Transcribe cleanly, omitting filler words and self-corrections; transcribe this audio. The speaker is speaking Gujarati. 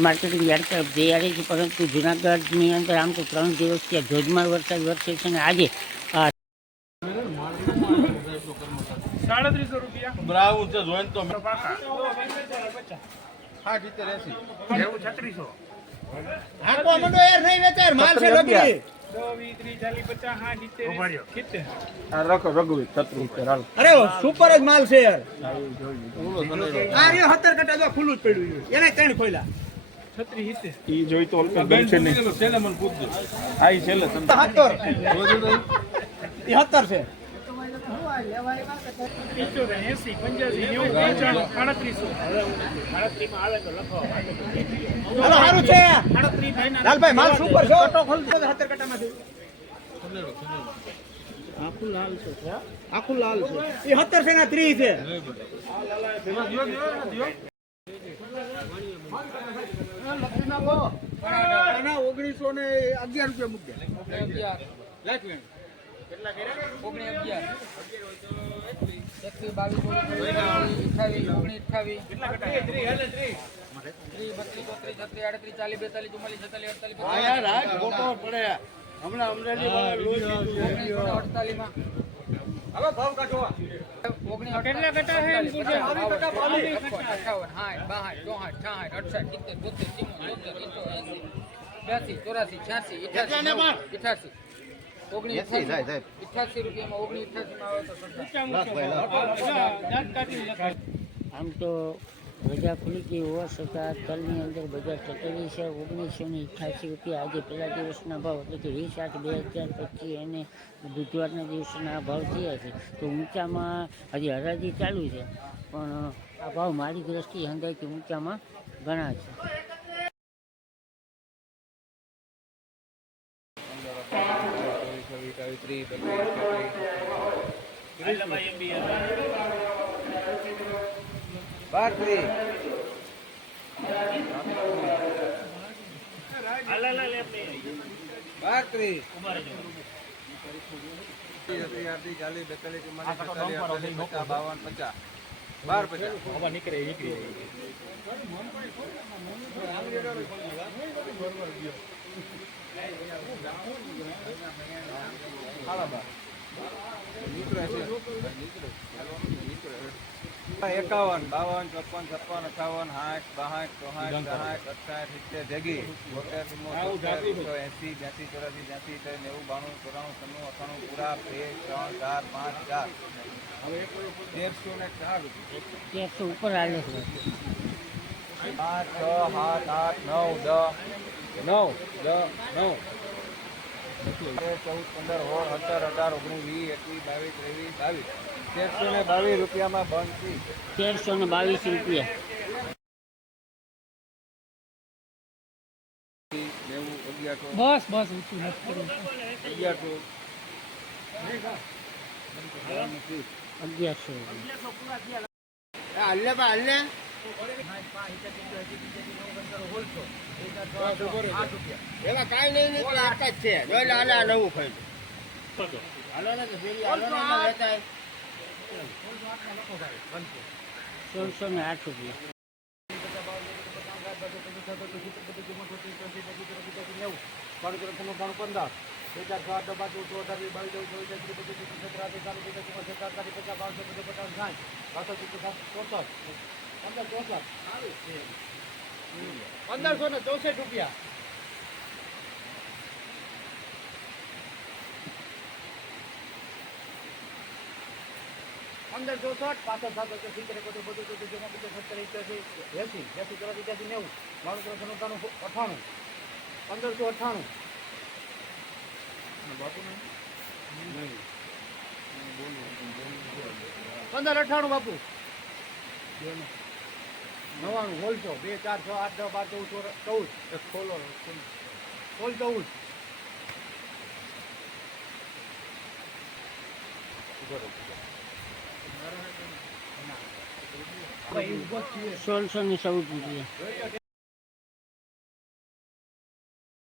માર્કેટિંગ યાર્ડ તરફ જઈ રહી છે, પરંતુ જૂનાગઢની અંદર આમ તો 3 દિવસથી ધોધમાર વરસાદ વરસે છે અને આજે 3700 રૂપિયા બ્રાઉન છે જોઈન તો હા 36 એવું 3600 હા તો મંડો યાર નહીં વેચાર માલ છે લગી 20 અરે સુપર જ માલ છે યાર આ રહ્યો 70 કટા જો ખુલ્લું જ પડ્યું એને ત્રણ ખોલ્યા 36 ઈ જોઈ તો ઓલપે ગમ છે ને છેલ્લે મને પૂછજો આઈ છેલ્લે 70 ઈ 70 છે 80 85 હાલો હારું છે લાલભાઈ માલ સુપર છે કટો ખોલ દે 70 કટામાં છે આખું લાલ છે ઈ 70 છે ને 30 છે ના 1900 ને 11 રૂપિયા મૂક દે લાખ વે કેટલા કર્યા આમ તો બજાર ખુલી ગઈ હોવા છતાં તલની અંદર બજાર ટકેલી છે 1988 રૂપિયા આજે પહેલા દિવસના ભાવ એટલે કે 20/8/2025 અને બુધવારના દિવસના ભાવ થયા છે. તો ઊંચામાં હજી હરાજી ચાલુ છે, પણ આ ભાવ મારી દ્રષ્ટિએ અંદાજ કે ઊંચામાં ઘણા છે. એકાવન 52 54 56 58 62 63 64 68 જગી 72 80 82 84 90 92 93 94 95 96 98 પૂરા 2 3 4 5 4 100 ઉપર હાલે છે. 5 6 7 8 9 10 9 10 9 14 15 16 17 18 19 20 21 22 23 22 1322 રૂપિયામાં બંધ છે. 1322 રૂપિયા. 1100 એમાં કાંઈ નહીં એક જ છે જોઈ લે આલા નવું ખાઈ હાલો ને ફેરી હાલો ને વેચાય 1608 રૂપિયા. રૂપિયા 1564 65 70 70 બધું 70 80 80 90 98 1598 1598 બાપુ 99 હોલસો 2 4 6 8 10 12 14 ખોલો ખોલ 14 1614 રૂપિયા.